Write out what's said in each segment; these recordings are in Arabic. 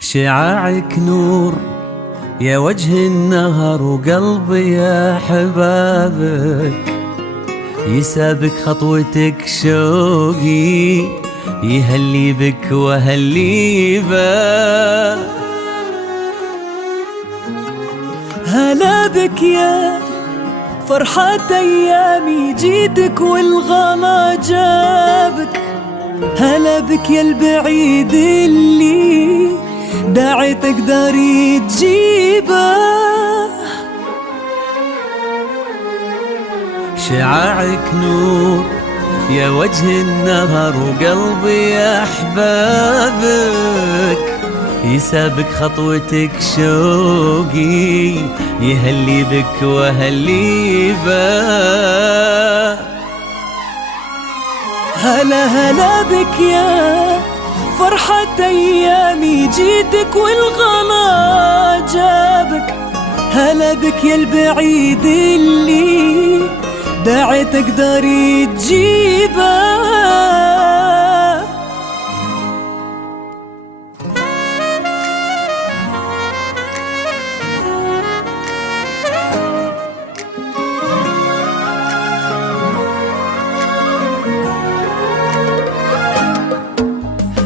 شعاعك نور يا وجه النهر، وقلبي يا حبابك يسابك خطوتك شوقي، يهلي بك وهلي بك. هلا بك يا فرحة أيامي، جيتك والغلا جابك. هلا بك يا البعيد اللي داعتك داري تجيبه. شعاعك نور يا وجه النهر، وقلبي يا أحبابك يسابك خطوتك شوقي، يهلي بك وهلي بك. هلا هلا بك يا فرحة أيامي، جيتك والغلا جابك. هلا بك يا البعيد اللي داعتك داري تجيبه.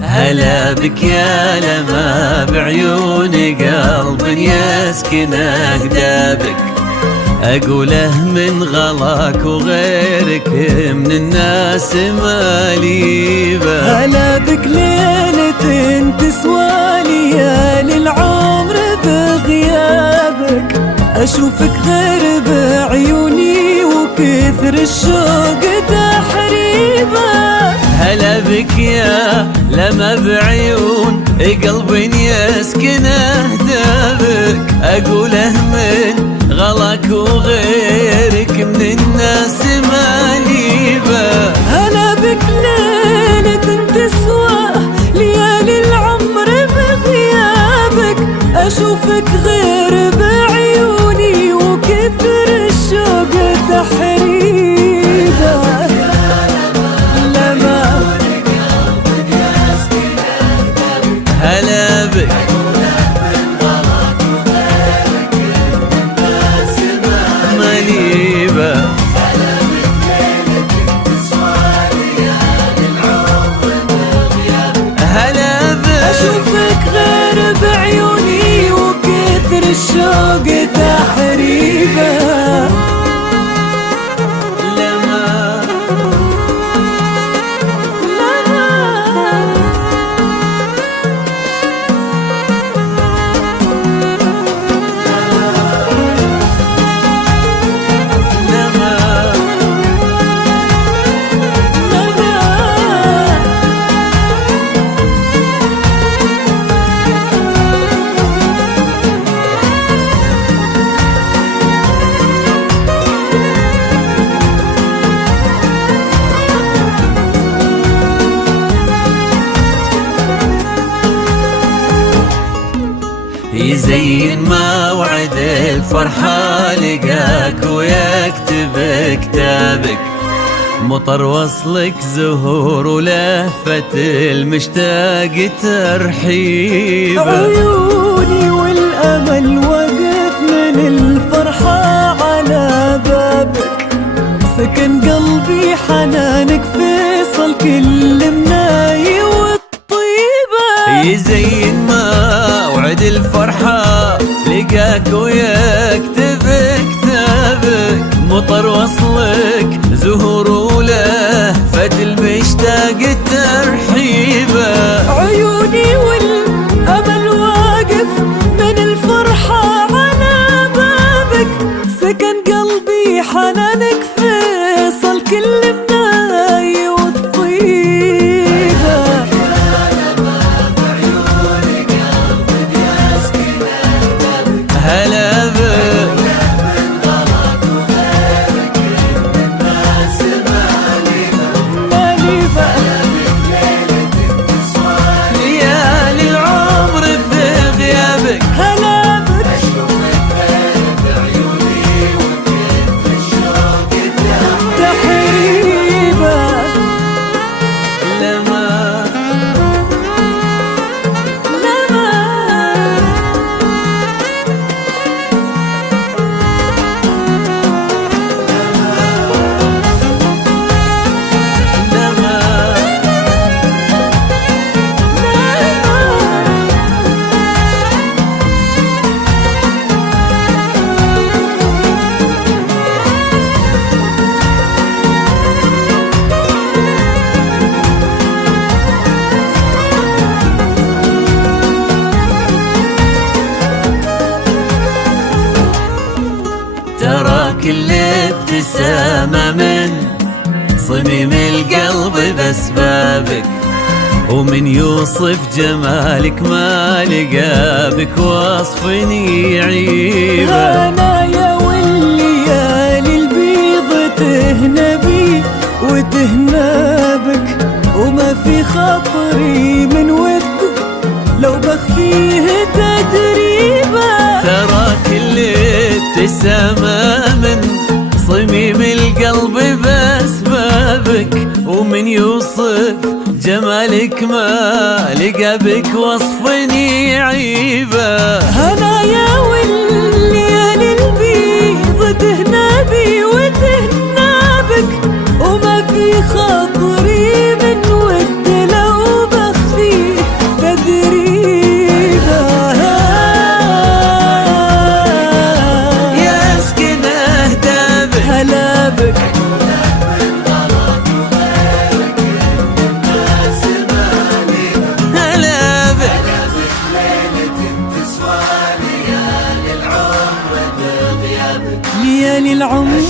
هلا بك يا لما بعيوني قلب يسكنه دابك، أقوله من غلاك وغيرك من الناس مالي بك. هلا بك ليلة تسوى ليالي العمر بغيابك، أشوفك غير بعيوني وكثر الشوق تحريبك. هلا بك يا لما بعيون قلب يسكنه دابك، أقوله من غلاك وغيرك من الناس مالي بك. هلا بك ليلة تسوى ليالي العمر بغيابك، أشوفك غير بعيوني وكثر الشوق تحريبك. هلا بك مالي بك. هلا بك أشوفك غير بعيوني وكثر الشوق تحريبك. يزين موعد الفرحة لقاك ويكتب كتابك، مطر وصلك زهور ولهفة المشتاق ترحيبك. عيوني والأمل وقف من الفرحة على بابك، سكن قلبي حنانك فيصل كل مناي والطيبة. يزين موعد بعد الفرحة لقاك ويكتب كتابك، مطر وصلك زهور ولهفة المشتاق ترحيبه. عيوني والأمل واقف من الفرحة على بابك، سكن قلبي حنانك فيصل كل مناي والطيبة. هلا بك ليالي العمر في غيابك. هلا بك تحريبة لما ترى كل ابتسامة من صميم القلب بأسبابك، ومن يوصف جمالك ما لقى بك وصف يعيبه. هنايا والليالي البيض تهنى بي وتهنى بك، وما في خاطري من ود لو بخفيه تدريبه. ترى كل ابتسامة من صميم القلب بأسبابك، ومن يوصف جمالك ما لقى بك وصف يعيبه. هنايا والليالي البيض تهنى بي وتهنى بك، وما في خاطري من ود لو بخفيه تدريبه. يا اسكن اهدابك هلا بك هلا بك ليالي العمر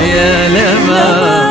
يا لما